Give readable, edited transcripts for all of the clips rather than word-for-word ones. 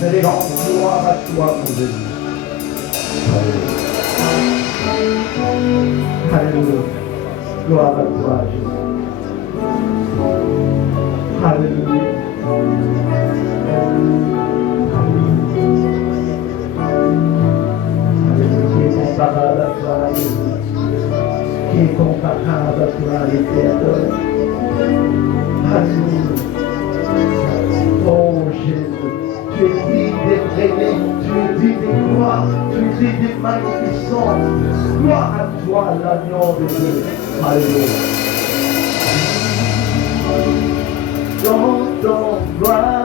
Élégante gloire à toi, mon Jésus. Alléluia. Alléluia. Gloire à toi, Jésus. Alléluia. Alléluia. Parole à toi, Jésus. Qui est comparable à toi, l'Éternel. Alléluia. Oh Jésus, tu es digne d'être aimé, tu es digne de gloire, tu es digne de magnificence. Gloire à toi, l'agneau de Dieu. Alléluia. Chantons gloire,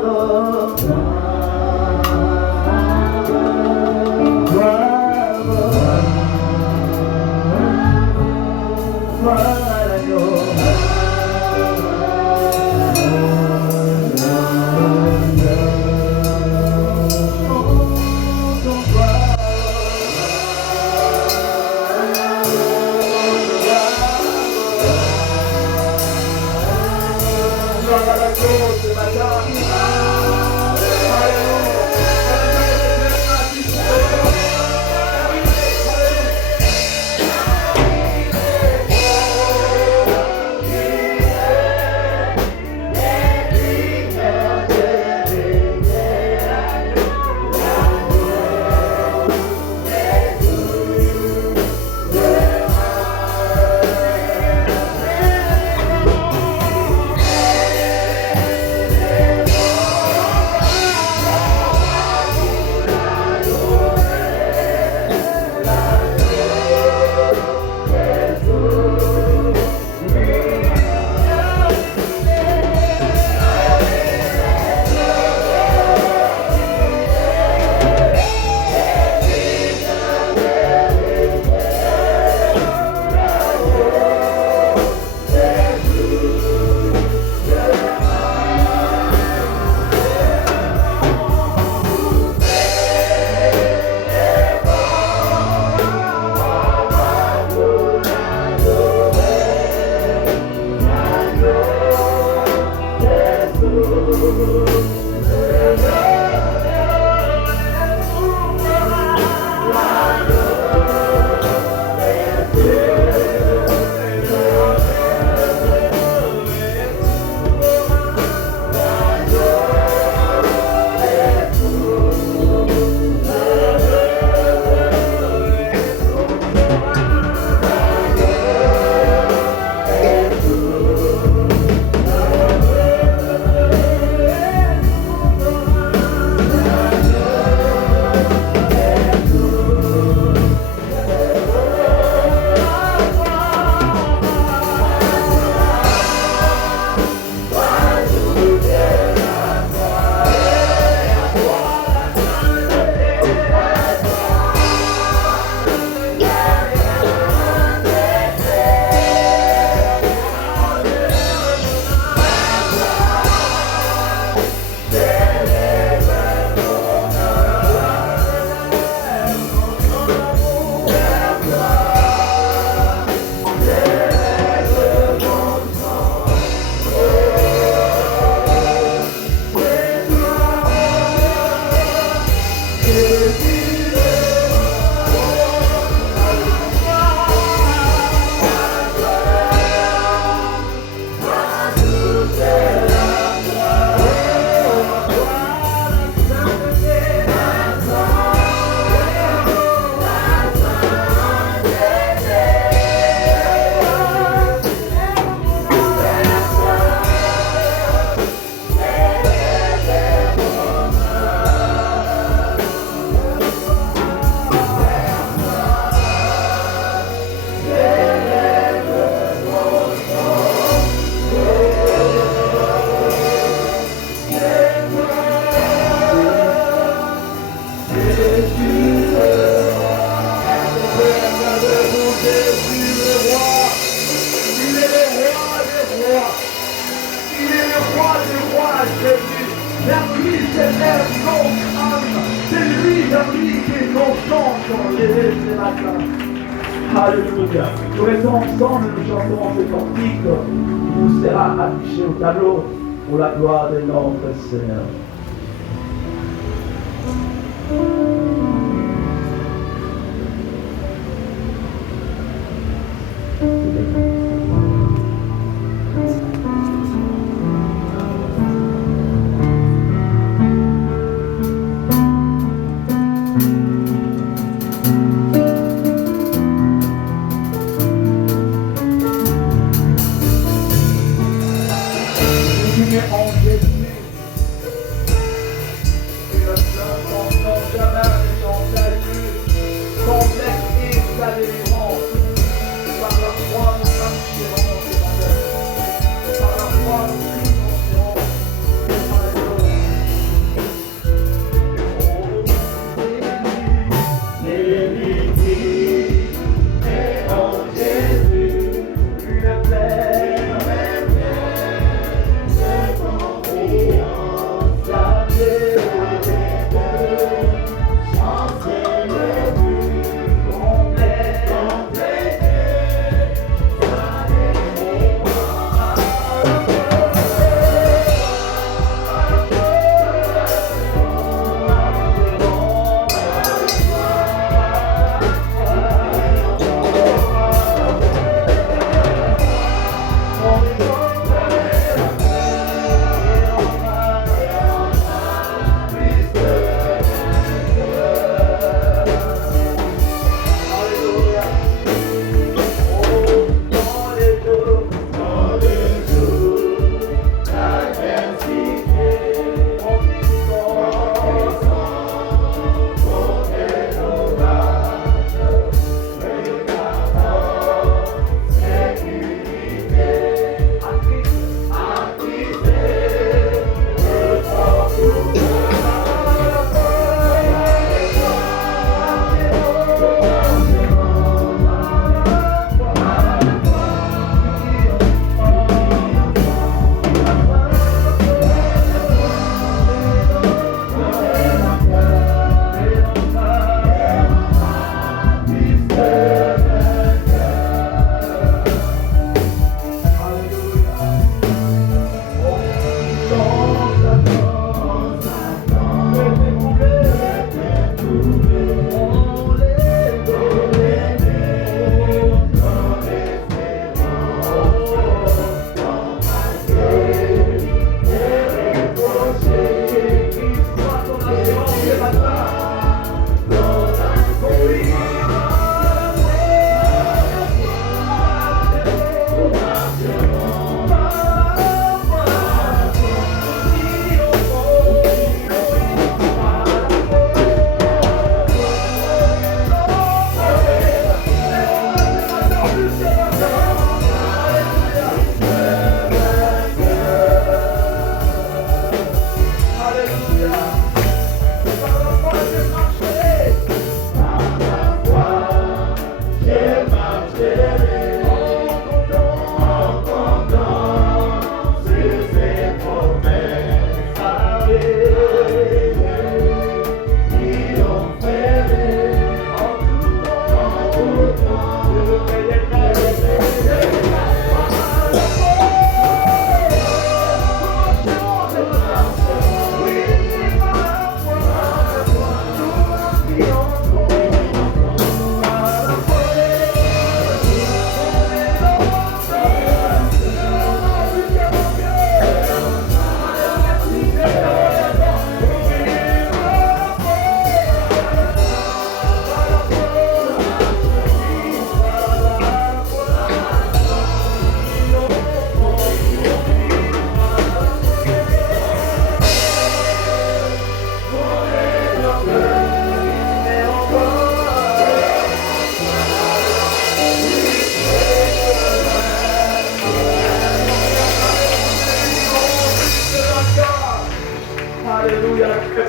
Alléluia. Nous restons ensemble, nous chantons ce cantique qui nous sera affiché au tableau pour la gloire de notre Seigneur.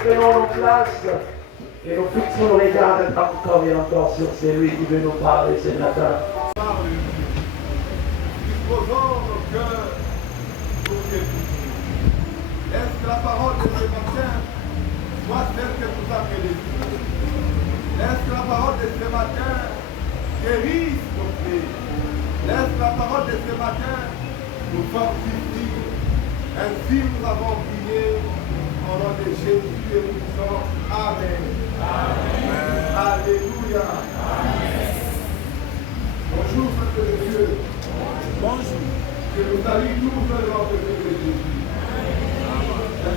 prenons nos places et nous fixons nos regards encore et encore sur celui qui veut nous parler ce matin. Disposons nos cœurs pour t'écouter. Laisse que la parole de ce matin soit celle que nous avons décidé. Laisse que la parole de ce matin guérisse nos pieds. Laisse que la parole de ce matin nous fortifie. Ainsi nous avons prié au nom de Jésus et nous disons Amen.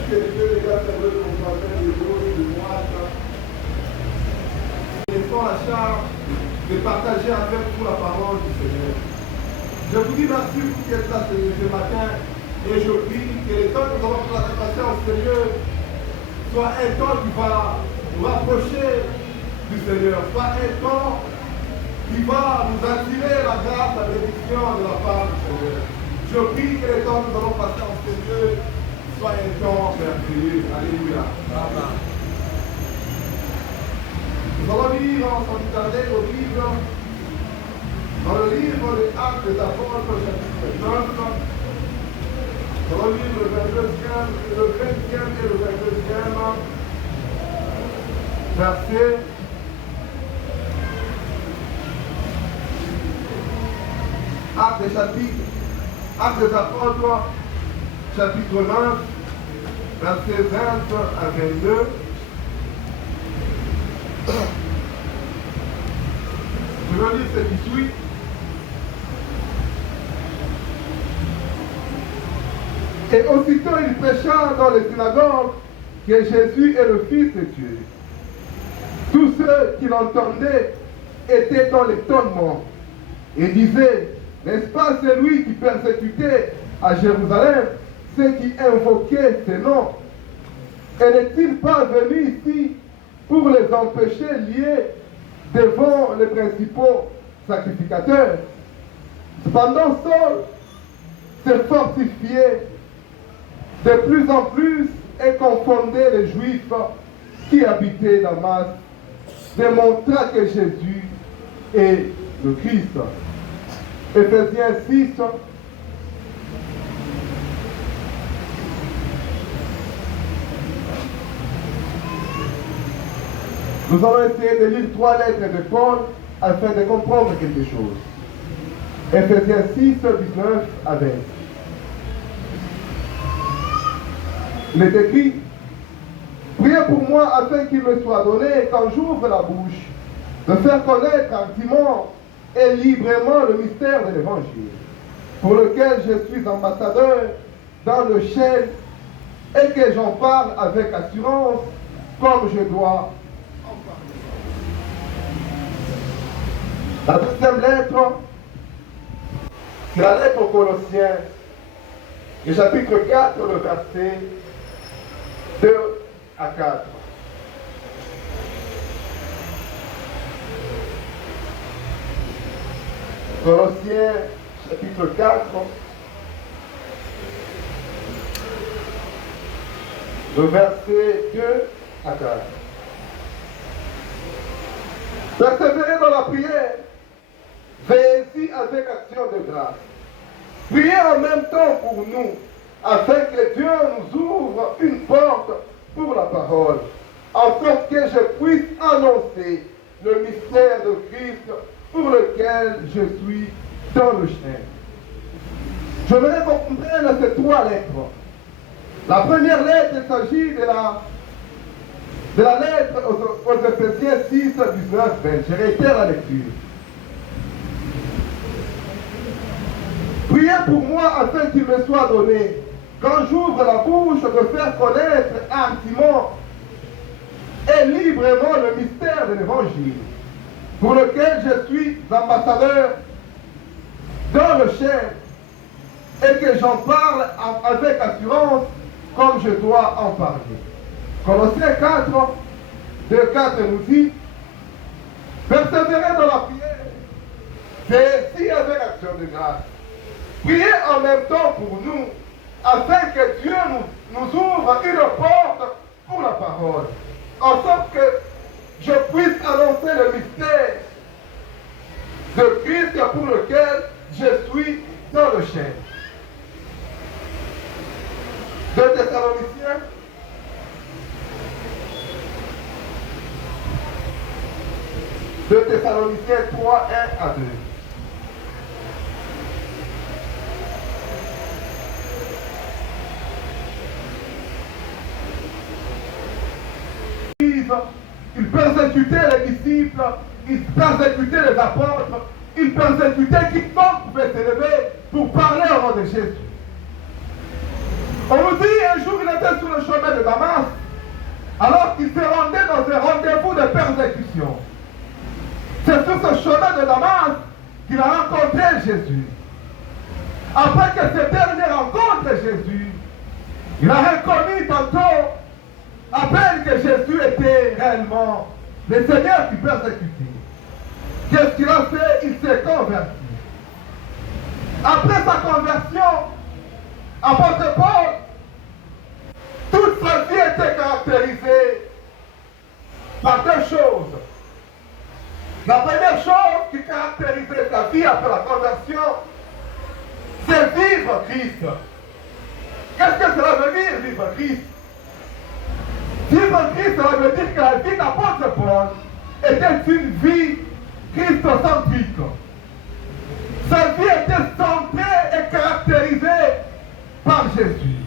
que les gars servent de compagnie, de gauche, de droite. Ils font la charge de partager avec vous la parole du Seigneur. Je vous dis merci pour qui êtes là ce matin et je prie que le temps que nous allons passer au Seigneur soit un temps qui va nous rapprocher du Seigneur, soit un temps qui va nous attirer la grâce, la bénédiction de la part du Seigneur. Je prie que le temps que nous allons passer au Seigneur soit un temps merveilleux. Alléluia. Amen. Nous allons lire en tarder au livre, dans le livre des Actes des Apôtres, chapitre 9. Nous allons lire le 20e et le 22e verset. Actes des Apôtres, chapitre 9, verset 20 à 22. Je vais lire ce qui suit. Et aussitôt il prêcha dans les synagogues que Jésus est le Fils de Dieu. Tous ceux qui l'entendaient étaient dans l'étonnement et disaient, n'est-ce pas celui qui persécutait à Jérusalem ceux qui invoquaient ses noms? Et n'est-il pas venu ici pour les empêcher liés devant les principaux sacrificateurs? Cependant, Saul s'est fortifié de plus en plus et confondait les Juifs qui habitaient Damas, démontrant que Jésus est le Christ. Éphésiens 6. Nous allons essayer de lire 3 lettres de Paul afin de comprendre quelque chose. Éphésiens 6, 19 à 20. Il est écrit, priez pour moi afin qu'il me soit donné, quand j'ouvre la bouche, de faire connaître hardiment et librement le mystère de l'Évangile, pour lequel je suis ambassadeur dans le ciel et que j'en parle avec assurance, comme je dois en parler. La deuxième lettre, c'est la lettre aux Colossiens, le chapitre 4, le verset 2 à 4. Colossiens, chapitre 4, le verset 2 à 4. Persévérez dans la prière, veillez avec action de grâce. Priez en même temps pour nous, afin que Dieu nous ouvre une porte pour la parole, en sorte que je puisse annoncer le mystère de Christ pour lequel je suis dans le chêne. Je voudrais qu'on comprenne ces 3 lettres. La première lettre, il s'agit de la lettre aux Éphésiens 6, 19, 20. Je réitère la lecture. Priez pour moi afin qu'il me soit donné, quand j'ouvre la bouche, de faire connaître hardiment et librement le mystère de l'Évangile, pour lequel je suis ambassadeur dans le ciel, et que j'en parle avec assurance, comme je dois en parler. Colossiens 4, 2, 4 nous dit, persévérez dans la prière, veillez avec action de grâce. Priez en même temps pour nous, afin que Dieu nous ouvre une porte pour la parole, en sorte que je puisse annoncer le mystère de Christ pour lequel je suis dans le chêne. 2 Thessaloniciens, Thessaloniciens 3, 1 à 2. Il persécutait les disciples, il persécutait les apôtres, il persécutait quiconque pouvait s'élever pour parler au nom de Jésus. On nous dit un jour il était sur le chemin Jésus. Après que cette dernière rencontre Jésus, il a reconnu tantôt, à peine que Jésus était réellement le Seigneur qui persécutait. Qu'est-ce qu'il a fait? Il s'est converti. Après sa conversion, apôtre Paul, toute sa vie était caractérisée par deux choses. La première chose qui caractérisait sa vie après la conversion, c'est vivre Christ. Qu'est-ce que cela veut dire, vivre Christ? Vivre Christ, cela veut dire que la vie d'apôtre Paul était une vie christocentrique. Sa vie était centrée et caractérisée par Jésus.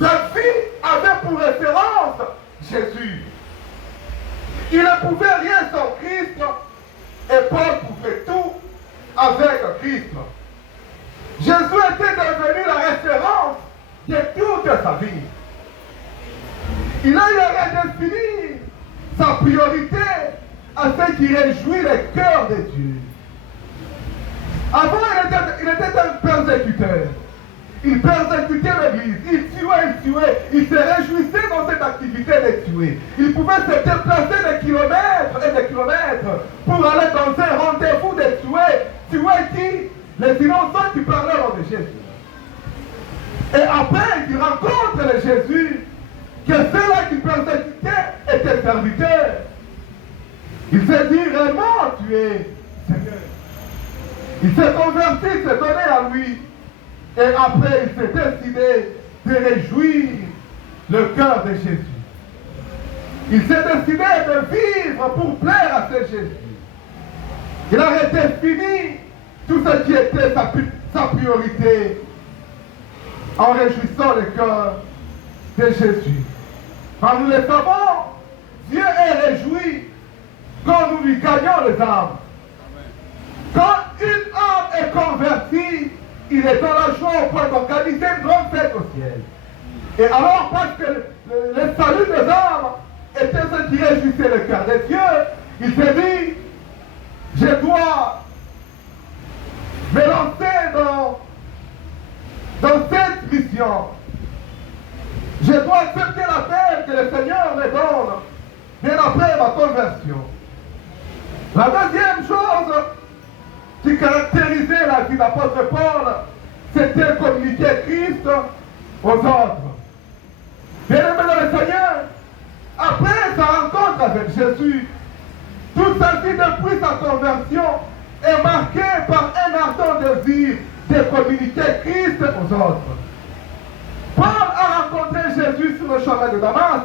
Sa vie avait pour référence Jésus. Il ne pouvait rien sans Christ et Paul pouvait tout avec Christ. Jésus était devenu la référence de toute sa vie. Il a redéfini sa priorité à ce qui réjouit le cœur de Dieu. Avant, il était un persécuteur. Il persécutait l'Église, il tuait, il se réjouissait dans cette activité de tuer. Il pouvait se déplacer des kilomètres et des kilomètres pour aller dans un rendez-vous de tuer. Tuer qui? Les innocents qui parlaient de Jésus. Et après, il rencontre le Jésus, que ceux-là qui persécutaient étaient serviteurs. Il s'est dit réellement, tu es Seigneur. Il s'est converti, il s'est donné à lui. Et après, il s'est décidé de réjouir le cœur de Jésus. Il s'est décidé de vivre pour plaire à ce Jésus. Il a redéfini tout ce qui était sa priorité en réjouissant le cœur de Jésus. Quand nous le savons, Dieu est réjoui quand nous lui gagnons les âmes. Quand une âme est convertie, il est dans la joie au point d'organiser une grande fête au ciel. Et alors, parce que le salut des âmes était ce qui réjouissait le cœur de Dieu, il s'est dit, je dois me lancer dans cette mission. Je dois accepter l'appel que le Seigneur me donne bien après ma conversion. La deuxième chose qui caractérisait la vie d'apôtre Paul, c'était communiquer Christ aux autres. Bien-aimé dans le Seigneur, après sa rencontre avec Jésus, toute sa vie depuis sa conversion est marquée par un ardent désir de communiquer Christ aux autres. Paul a rencontré Jésus sur le chemin de Damas.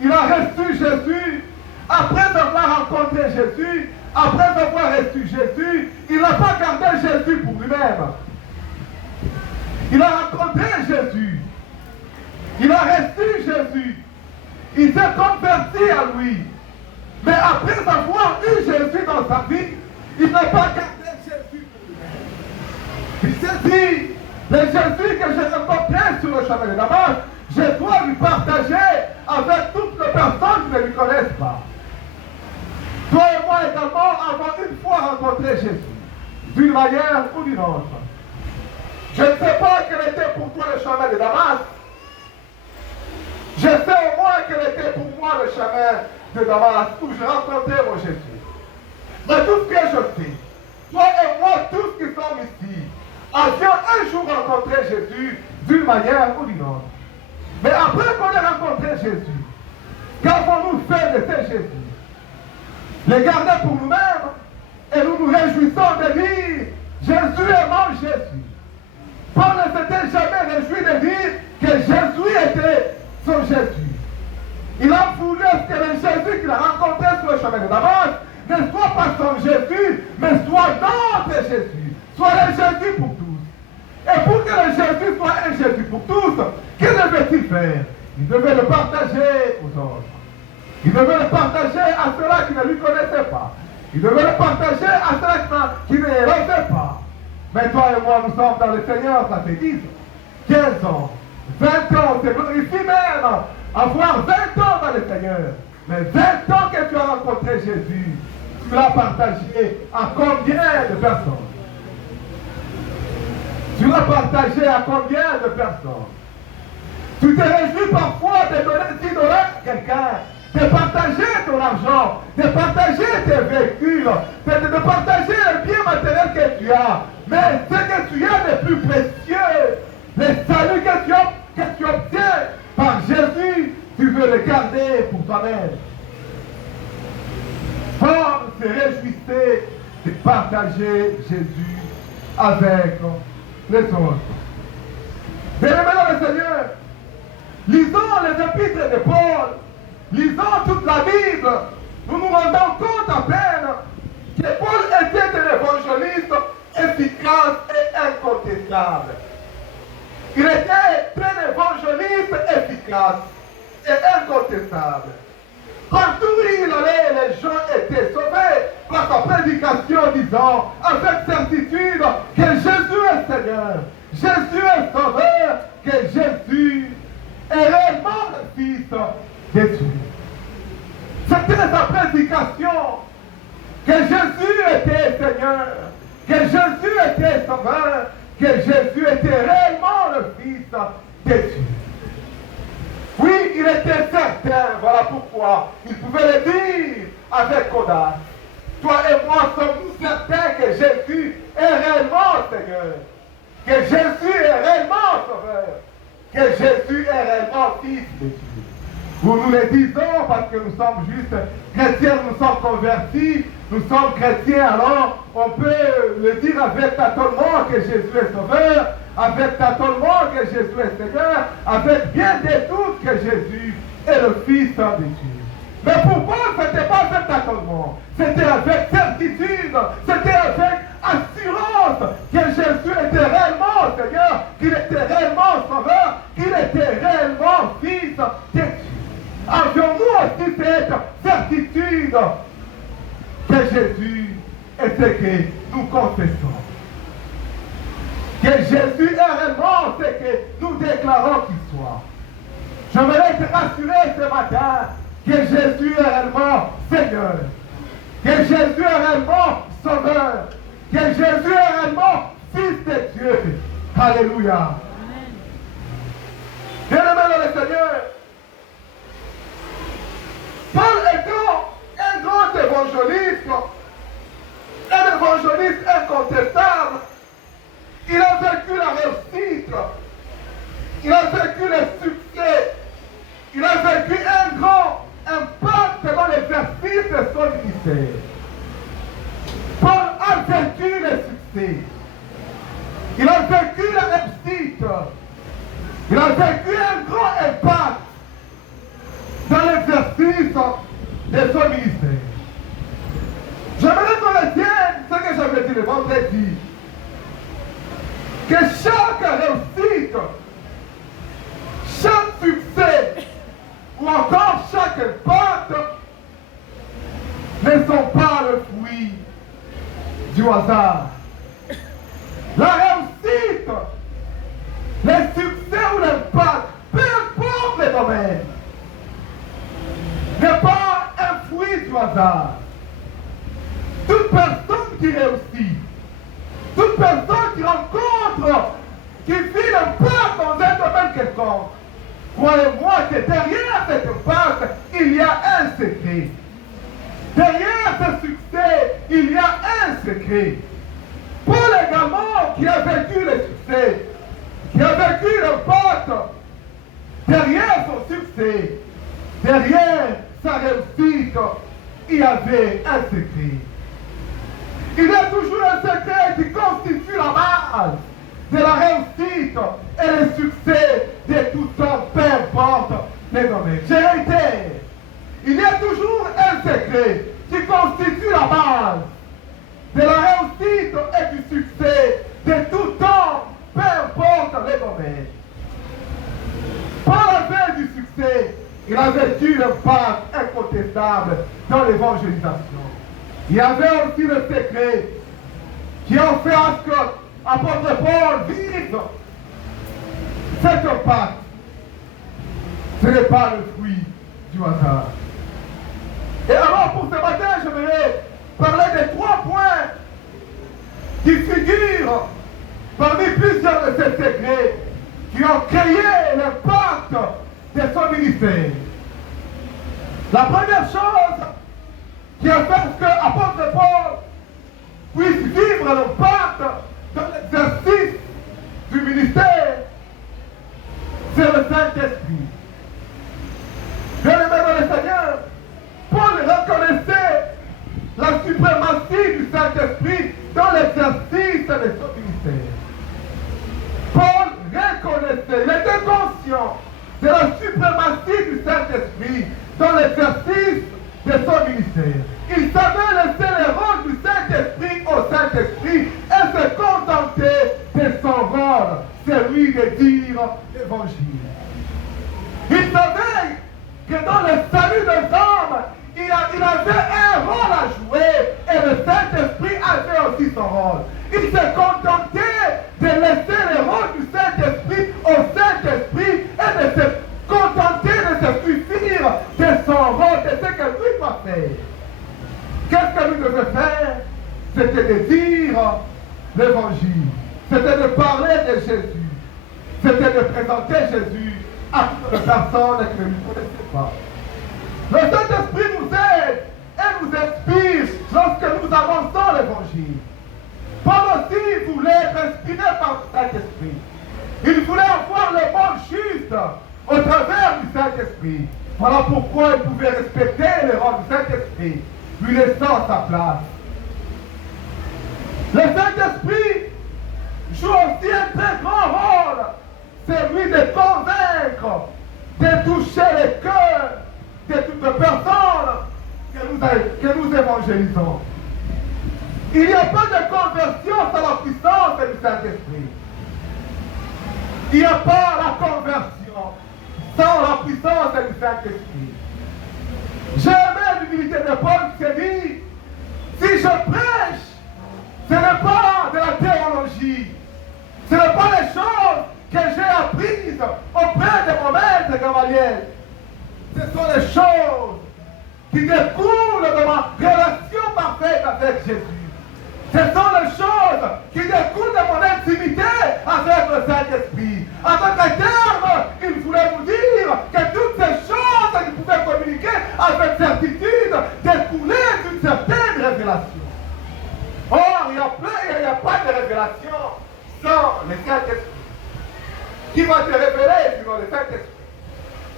Il a reçu Jésus. Après avoir rencontré Jésus, après avoir reçu Jésus, il n'a pas gardé Jésus pour lui-même. Il a rencontré Jésus. Il a reçu Jésus. Il s'est converti à lui. Mais après avoir eu Jésus dans sa vie, il n'a pas gardé Jésus pour lui-même. Il s'est dit, le Jésus que j'ai rencontré sur le chemin de Damas, je dois lui partager avec toutes les personnes qui ne lui connaissent pas. Toi et moi également avons une fois rencontré Jésus, d'une manière ou d'une autre. Je ne sais pas quel était pour toi le chemin de Damas. Je sais au moins quel était pour moi le chemin de Damas où j'ai rencontré mon Jésus. Mais tout ce que je sais, toi et moi, tous qui sommes ici, avions un jour rencontré Jésus d'une manière ou d'une autre. Mais après qu'on ait rencontré Jésus, qu'avons-nous fait de ce Jésus? Les garder pour nous-mêmes et nous nous réjouissons de dire Jésus est mon Jésus. Paul ne s'était jamais réjoui de dire que Jésus était son Jésus. Il a voulu que le Jésus qu'il a rencontré sur le chemin de Damas ne soit pas son Jésus, mais soit notre Jésus. Soit le Jésus pour tous. Et pour que le Jésus soit un Jésus pour tous, que devait-il faire? Il devait le partager aux autres. Il devait le partager à ceux-là qui ne lui connaissaient pas. Il devait le partager à ceux-là qui ne rêvaient pas. Mais toi et moi, nous sommes dans le Seigneur, ça fait 10, 15 ans, 20 ans, c'est glorifié même avoir 20 ans dans le Seigneur. Mais 20 ans que tu as rencontré Jésus, tu l'as partagé à combien de personnes? Tu l'as partagé à combien de personnes? Tu te réjouis parfois de donner 10 dollars à quelqu'un, de partager ton argent, de partager tes véhicules, de partager le bien matériel que tu as. Mais ce que tu as de plus précieux, le salut que tu obtiens par Jésus, tu veux le garder pour toi-même. Paul se réjouissait de partager Jésus avec les autres. Bien-aimés dans le Seigneur, lisons les épîtres de Paul, lisons toute la Bible, nous nous rendons compte à peine que Paul était un évangéliste efficace et incontestable. Il était un évangéliste efficace et incontestable. Partout où il allait, les gens étaient sauvés par sa prédication, disant avec certitude que Jésus est Seigneur, Jésus est Sauveur, que Jésus est réellement le Fils de Dieu. C'était sa prédication, que Jésus était Seigneur, que Jésus était Sauveur, que Jésus était réellement le Fils de Dieu. Oui, il était certain, voilà pourquoi il pouvait le dire avec audace. Toi et moi sommes certains que Jésus est réellement Seigneur, que Jésus est réellement Sauveur, que Jésus est réellement Fils de Dieu. Nous le disons parce que nous sommes juste chrétiens, nous sommes convertis, nous sommes chrétiens, alors on peut le dire avec tâtonnement que Jésus est Sauveur, avec tâtonnement que Jésus est Seigneur, avec bien des doutes que Jésus est le Fils de Dieu. Mais pour Paul, ce n'était pas avec tâtonnement, c'était avec certitude, c'était avec assurance que Jésus était réellement Seigneur, qu'il était réellement Sauveur, qu'il était réellement Fils de Dieu. Avions-nous aussi cette certitude que Jésus est ce que nous confessons? Que Jésus est réellement ce que nous déclarons qu'il soit. J'aimerais te rassurer ce matin que Jésus est réellement Seigneur, que Jésus est réellement Sauveur, que Jésus est réellement Fils de Dieu. Alléluia. Bien-aimé dans le Seigneur, Paul étant un grand évangéliste, un évangéliste incontestable, il a vécu la réussite, il a vécu le succès, il a vécu un grand impact dans l'exercice de son ministère. Paul a vécu le succès, il a vécu la réussite, il a vécu un grand impact dans l'exercice de son ministère. J'aimerais qu'on retienne ce que j'avais dit le vendredi, que chaque réussite, chaque succès ou encore chaque impact ne sont pas le fruit du hasard. La réussite, le succès ou l'impact, peu importe le domaine, n'est pas un fruit du hasard. Toute personne qui réussit, toute personne qui rencontre, qui vit l'impact dans un domaine quelconque, croyez-moi que derrière cet impact, il y a un secret. Derrière ce succès, il y a un secret. Paul également, qui a vécu le succès, qui a vécu l'impact, derrière son succès, derrière sa réussite, il y avait un secret. Il y a toujours un secret qui constitue la base de la réussite et le succès de tout temps, peu importe les domaines. Je réitère, il y a toujours un secret qui constitue la base de la réussite et du succès de tout temps, peu importe les domaines. Paul avait du succès, il a vécu l'impact incontestable dans l'évangélisation. Il y avait aussi le secret qui a fait à ce que l'apôtre Paul vive cet impact. Ce n'est pas le fruit du hasard. Et alors pour ce matin, je vais parler de 3 points qui figurent parmi plusieurs de ces secrets qui ont créé l'impact de son ministère. La première chose qui a fait que l'apôtre Paul puisse vivre l'impact dans l'exercice du ministère, c'est le Saint-Esprit. Bien-aimé dans le Seigneur, Paul reconnaissait la suprématie du Saint-Esprit dans l'exercice de son ministère. Paul reconnaissait, il était conscient de la suprématie du Saint-Esprit dans l'exercice de son ministère. Il savait laisser le rôle du Saint-Esprit au Saint-Esprit et se contenter de son rôle, celui de dire l'évangile. Il savait que dans le salut des hommes, il avait un rôle à jouer et le Saint-Esprit avait aussi son rôle. Il se contentait de laisser le rôle du Saint-Esprit au Saint-Esprit et de se contenter de se suffire de son rôle, de ce que lui doit faire. Qu'est-ce que lui devait faire? C'était de dire l'évangile. C'était de parler de Jésus. C'était de présenter Jésus à toutes les personnes qui ne lui connaissaient pas. Le Saint-Esprit nous aide et nous inspire lorsque nous avançons l'évangile. Paul aussi voulait être inspiré par le Saint-Esprit. Il voulait avoir le bon juste au travers du Saint-Esprit. Voilà pourquoi il pouvait respecter le rôle du Saint-Esprit, lui laissant sa place. Le Saint-Esprit joue aussi un très grand rôle, celui de convaincre, de toucher les cœurs de toutes les personnes que nous évangélisons. Il n'y a pas de conversion sans la puissance du Saint-Esprit. Il n'y a pas la conversion sans la puissance du Saint-Esprit. J'ai aimé l'humilité de Paul qui s'est dit, si je prêche, ce n'est pas de la théologie, ce n'est pas les choses que j'ai apprises auprès de mon maître Gamaliel. Ce sont les choses qui découlent de ma relation parfaite avec Jésus. Ce sont les choses qui découlent de mon intimité avec le Saint-Esprit. En d'autres termes, il voulait nous dire que toutes ces choses qu'il pouvait communiquer avec certitude découlaient d'une certaine révélation. Or, il n'y a pas de révélation sans le Saint-Esprit. Qui va te révéler sinon le Saint-Esprit?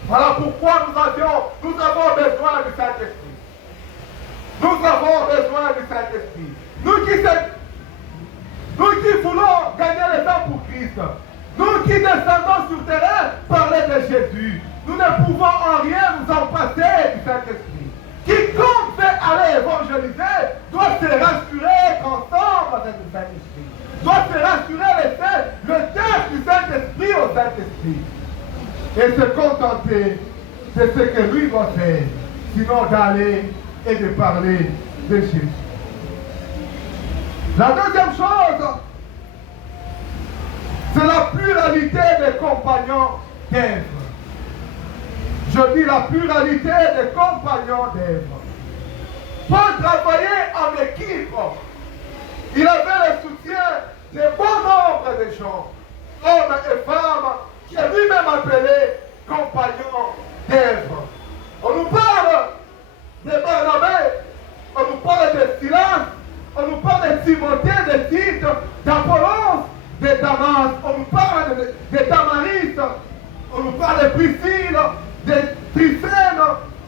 Voilà pourquoi nous avons besoin du Saint-Esprit. Nous avons besoin du Saint-Esprit. Nous qui voulons gagner le temps pour Christ, nous qui descendons sur terre parler de Jésus, nous ne pouvons en rien nous en passer du Saint-Esprit. Quiconque veut aller évangéliser doit se rassurer qu'ensemble avec le Saint-Esprit, doit se rassurer le test du Saint-Esprit au Saint-Esprit et se contenter de ce que lui doit faire, sinon d'aller et de parler de Jésus. La deuxième chose, c'est la pluralité des compagnons d'œuvre. Je dis la pluralité des compagnons d'œuvre. Paul travaillait en équipe. Il avait le soutien de bon nombre de gens, hommes et femmes, qui est lui-même appelé compagnons d'œuvre. On nous parle de Barnabé, on nous parle de Silas, on nous parle de Timothée, de Tite, d'Apollos, de Damas, on nous parle de Damaris, on nous parle de Priscille, de Tryphène,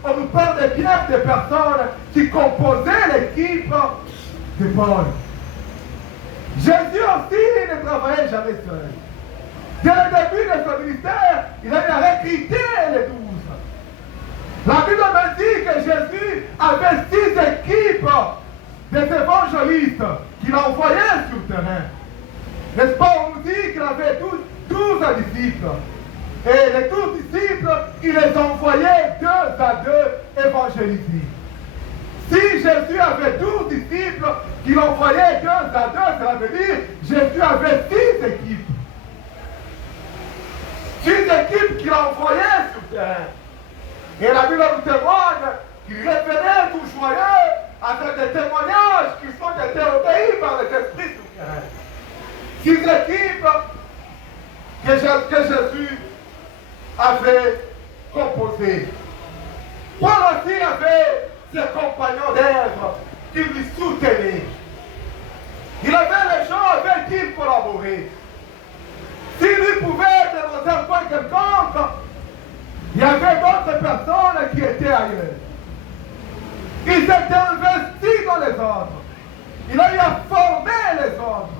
on nous parle de bien des personnes qui composaient l'équipe de Paul. Jésus aussi ne travaillait jamais seul. Dès le début de son ministère, il a recruté les 12. La Bible me dit que Jésus avait 6 équipes des évangélistes qu'il envoyait sur le terrain. N'est-ce pas, on nous dit qu'il avait 12 disciples. Et les 12 disciples, il les envoyait 2 à 2 évangéliser. Si Jésus avait 12 disciples qu'il envoyait 2 à 2, cela veut dire Jésus avait 6 équipes. 6 équipes qu'il envoyait sur le terrain. Et la Bible nous témoigne qu'il revenait tout joyeux avec des témoignages qui sont été obéis par les esprits sur le terrain. 10 équipes que Jésus avait composées. Paul aussi avait ses compagnons d'œuvre qui lui soutenaient. Il avait les gens avec qui il collaborait. S'il lui pouvait être dans un point quelconque, il y avait d'autres personnes qui étaient ailleurs. Il s'était investi dans les autres. Il a eu à former les autres.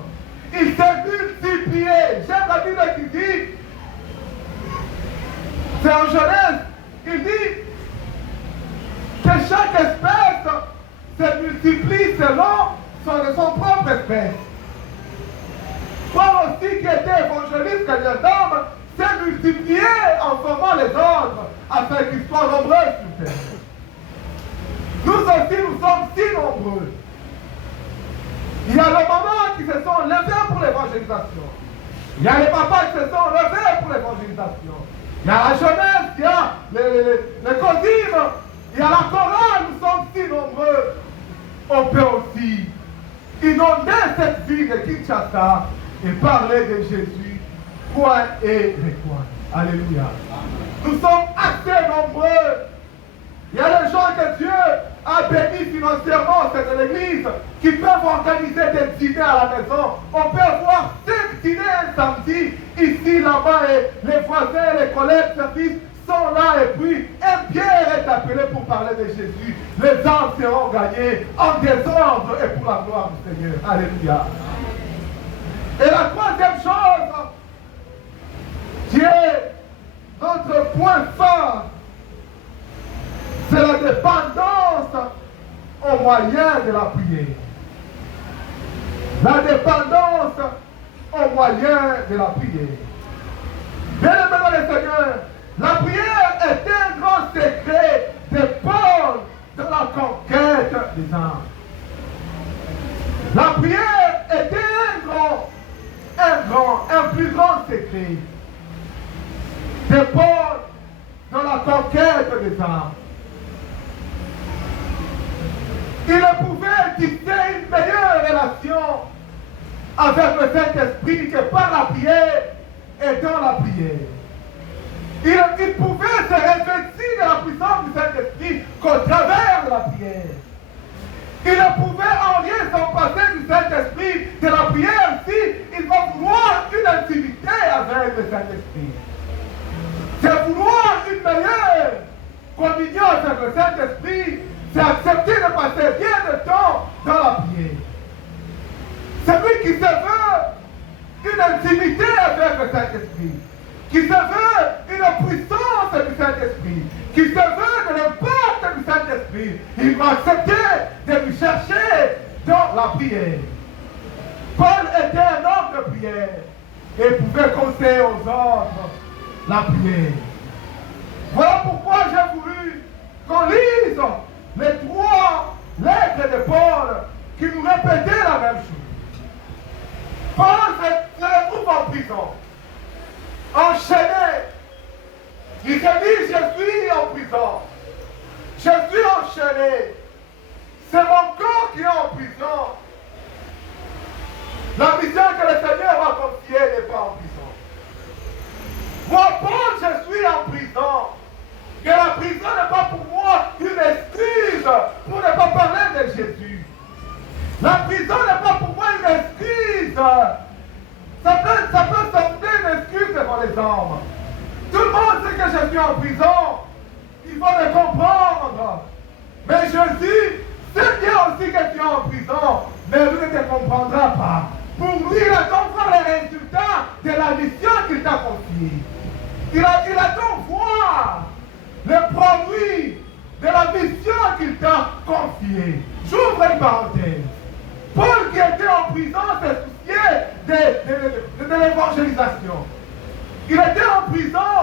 Il s'est multiplié. J'aime la Bible qui dit, c'est en Genèse, il dit que chaque espèce se multiplie selon son propre espèce. Paul aussi, qui était évangéliste, d'homme, s'est multiplié en formant les autres afin qu'ils soient nombreux sur terre. Nous aussi, nous sommes si nombreux. Il y a les mamans qui se sont levées pour l'évangélisation. Il y a les papas qui se sont levés pour l'évangélisation. Il y a la jeunesse, il y a les cosines, il y a la chorale, nous sommes si nombreux. On peut aussi inonder cette ville de Kinshasa et parler de Jésus, coin et recoin. Alléluia. Nous sommes assez nombreux. Il y a des gens que Dieu a béni financièrement, cette église, qui peuvent organiser des dîners à la maison. On peut avoir 5 dîners un samedi, ici, là-bas, et les voisins, les collègues, services sont là, et puis un Pierre est appelé pour parler de Jésus. Les âmes seront gagnées en désordre et pour la gloire du Seigneur. Alléluia. Et la troisième chose, qui est notre point fort, c'est la dépendance au moyen de la prière. La dépendance au moyen de la prière. Bien-aimés dans le Seigneur, la prière est un grand secret de Paul dans la conquête des âmes. La prière était un plus grand secret de Paul dans la conquête des âmes. Il pouvait tisser une meilleure relation avec le Saint-Esprit que par la prière et dans la prière. Il pouvait se revêtir de la puissance du Saint-Esprit qu'au travers de la prière. Il pouvait enlever son passé du Saint-Esprit de la prière si il va vouloir une intimité avec le Saint-Esprit. C'est vouloir une meilleure communion avec le Saint-Esprit. C'est accepter de passer bien de temps dans la prière. Celui qui se veut une intimité avec le Saint-Esprit, qui se veut une puissance du Saint-Esprit, qui se veut de l'impact du Saint-Esprit, il va accepter de lui chercher dans la prière. Paul était un homme de prière et pouvait conseiller aux autres la prière. Voilà pourquoi j'ai voulu qu'on lise les 3 lettres de Paul qui nous répétaient la même chose. Paul se retrouve en prison, enchaîné. Il se dit, je suis en prison, je suis enchaîné, c'est mon corps qui est en prison. La mission que le Seigneur m'a confiée n'est pas en prison. Moi, Paul, je suis en prison. Que la prison n'est pas pour moi une excuse pour ne pas parler de Jésus. La prison n'est pas pour moi une excuse. Ça peut sembler une excuse devant les hommes. Tout le monde sait que je suis en prison. Il faut le comprendre. Mais Jésus sait bien aussi que tu es en prison. Mais lui ne te comprendra pas. Pour lui, il attend voir les résultats de la mission qu'il t'a confiée. Il attend voir le produit de la mission qu'il t'a confiée. J'ouvre une parenthèse. Paul qui était en prison se souciait de l'évangélisation. Il était en prison,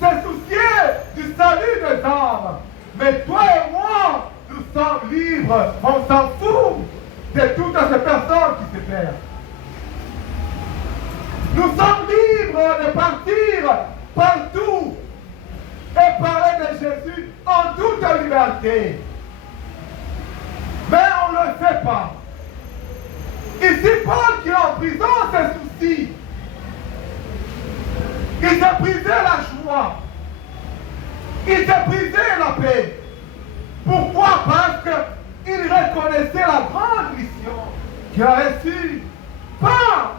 se souciait du salut des âmes. Mais toi et moi, nous sommes libres. On s'en fout de toutes ces personnes qui se perdent. Nous sommes libres de partir partout et parler de Jésus en toute liberté. Mais on ne le fait pas. Ici, Paul qui est en prison se ici. Il s'est brisé la joie. Il s'est brisé la paix. Pourquoi? Parce qu'il reconnaissait la grande mission qu'il a reçue. Pas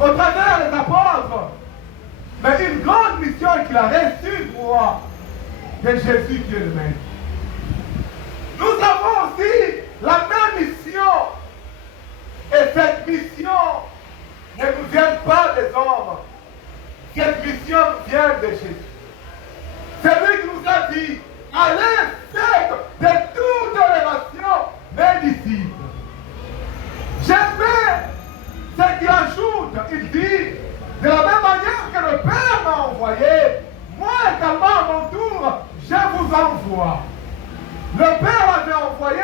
au travers des apôtres, mais une grande mission qu'il a reçue pour de Jésus qui est le Maître. Nous avons aussi la même mission. Et cette mission ne nous vient pas des hommes. Cette mission vient de Jésus. C'est lui qui nous a dit, allez faire de toutes les nations mes disciples. J'aime ce qu'il ajoute. Il dit, de la même manière que le Père m'a envoyé, moi également à mon tour, je vous envoie. Le Père l'avait envoyé,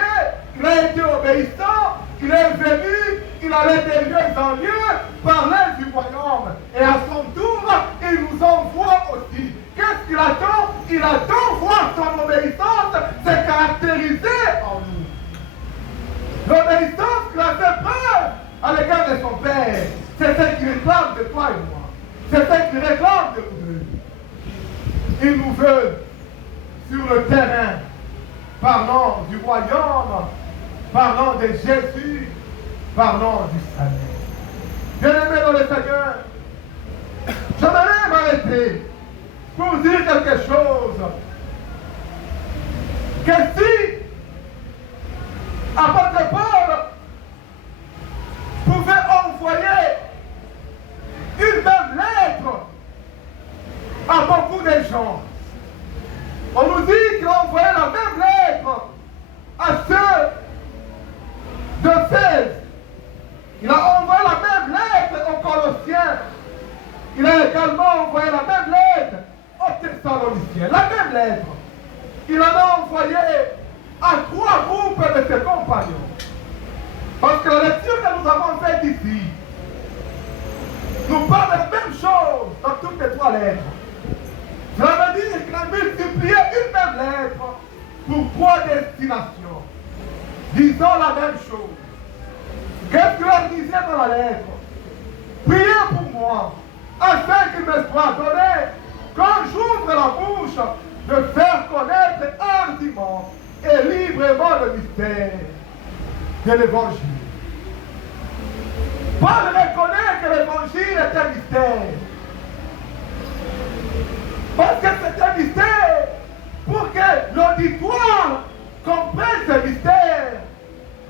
il a été obéissant, il est venu, il allait de lieu en lieu, parler du royaume. Et à son tour, il nous envoie aussi. Qu'est-ce qu'il attend? Il attend voir son obéissance se caractériser en nous. L'obéissance qu'il a fait preuve à l'égard de son Père, c'est ce qu'il réclame de toi et moi. C'est ce qu'il réclame de nous deux. Il nous veut sur le terrain, parlant du royaume, parlant de Jésus, parlant du salut. Bien-aimés dans le Seigneur, j'aimerais m'arrêter pour dire quelque chose. Que si apôtre Paul pouvait envoyer une même lettre à beaucoup de gens, on nous dit qu'il a envoyé la même lettre à ceux de 16. Il a envoyé la même lettre aux Colossiens. Il a également envoyé la même lettre aux Thessaloniciens. La même lettre. Il en a envoyé à 3 groupes de ses compagnons. Parce que la lecture que nous avons faite ici nous parle de la même chose dans toutes les 3 lettres. Cela veut dire qu'il a multiplié une même lettre pour 3 destinations. Disons la même chose. Qu'est-ce qu'il leur disait dans la lettre? Priez pour moi, afin qu'il me soit donné, quand j'ouvre la bouche, de faire connaître hardiment et librement le mystère de l'Évangile. Paul reconnaît que l'Évangile est un mystère. Parce que c'est un mystère. Pour que l'auditoire comprenne ce mystère,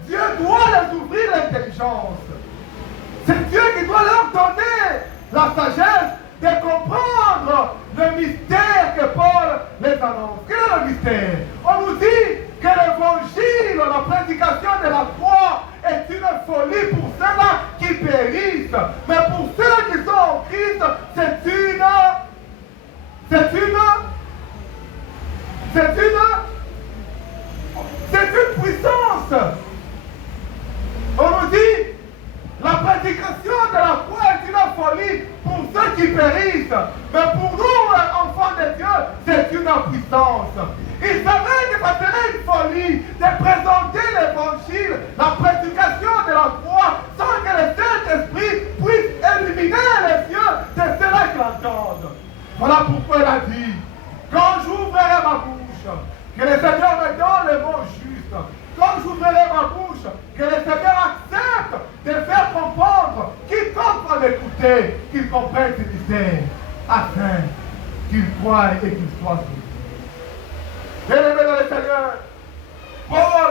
Dieu doit leur ouvrir l'intelligence. C'est Dieu qui doit leur donner la sagesse de comprendre le mystère que Paul les annonce. Quel est le mystère? On nous dit que l'évangile, la prédication de la croix, est une folie pour ceux-là qui périssent. Mais pour ceux qui sont en Christ, c'est une puissance. On nous dit, la prédication de la foi est une folie pour ceux qui périssent. Mais pour nous, enfants de Dieu, c'est une puissance. Il savait que ça serait une folie de présenter l'évangile, la prédication de la foi, sans que le Saint-Esprit puisse illuminer les yeux de ceux-là qui l'entendent. Voilà pourquoi il a dit, quand j'ouvrirai ma bouche, que le Seigneur me donne les mots justes. Quand j'ouvrirai ma bouche, que le Seigneur accepte de faire comprendre quiconque va m'écouter, qu'il comprenne ce mystère, afin qu'il croie et qu'il soit sauvé. Bien-aimés dans le Seigneur, Paul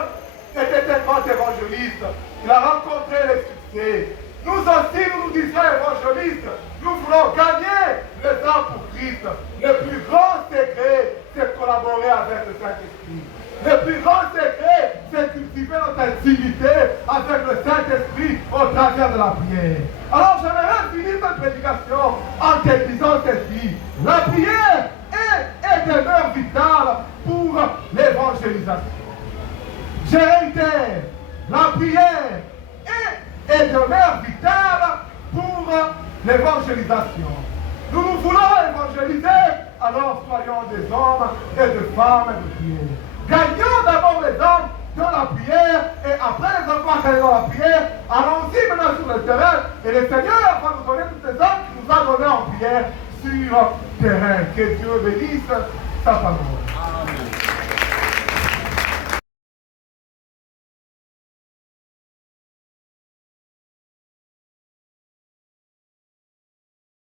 était un grand évangéliste. Il a rencontré le succès. Nous aussi, nous disons évangélistes, nous voulons gagner les âmes pour Christ. Le plus grand secret, c'est collaborer avec le Saint-Esprit. Le plus grand secret, c'est cultiver notre intimité avec le Saint-Esprit au travers de la prière. Alors, j'aimerais finir cette prédication en te disant ceci. La prière est demeure vitale pour l'évangélisation. Je réitère, la prière est demeure vitale pour l'évangélisation. Nous voulons évangéliser, alors soyons des hommes et des femmes de prière. Gagnons d'abord les hommes dans la prière et après les avoir marquer dans la prière, allons-y maintenant sur le terrain et le Seigneur va nous donner toutes les hommes qu'il nous a donné en prière sur le terrain. Que Dieu bénisse sa parole. Amen.